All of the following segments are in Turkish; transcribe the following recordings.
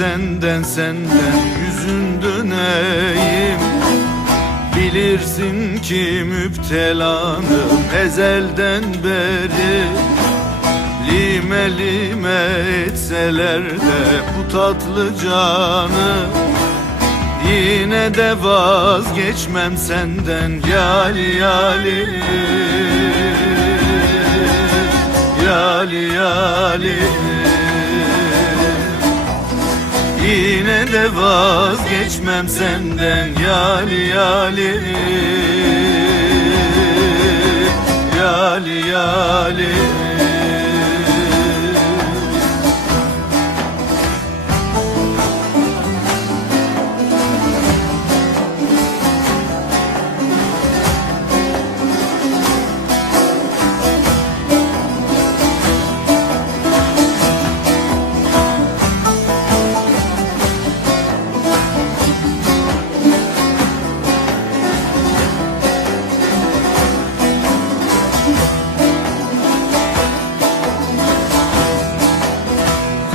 senden senden yüzün döneyim Bilirsin ki müptelanım ezelden beri. Lime lime etseler de bu tatlı canı. Yine de vazgeçmem senden yali yali Yali yali Yine de vazgeçmem senden yali yali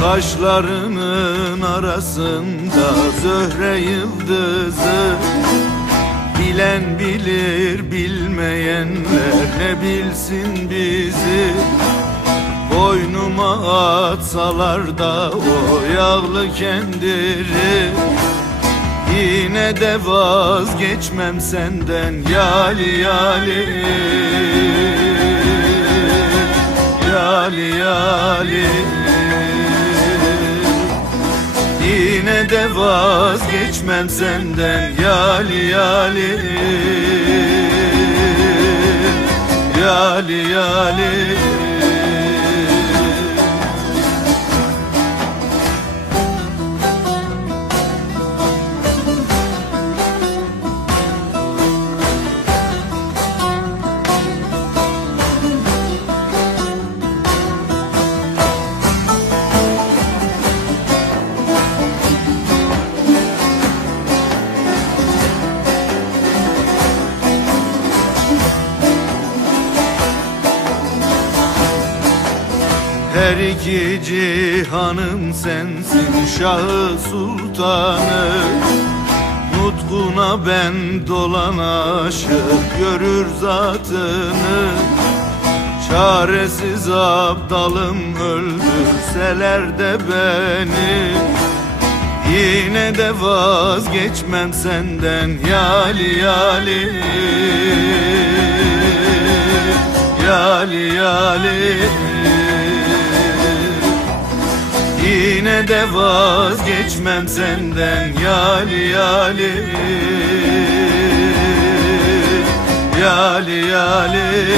Kaşlarının arasında zöhre yıldızı. Bilen bilir bilmeyenler ne bilsin bizi. Boynuma atsalar da o yağlı kendiri. Yine de vazgeçmem senden yali yali. Yali yali Yine de vazgeçmem senden yali yali Yali yali Her iki cihanım sensin Şahı Sultanı. Nutkuna ben dolan aşık Görür zatını. Çaresiz abdalım öldürseler de beni. Yine de vazgeçmem senden yali yali Yali yali De vazgeçmem senden yali yali. Yali yali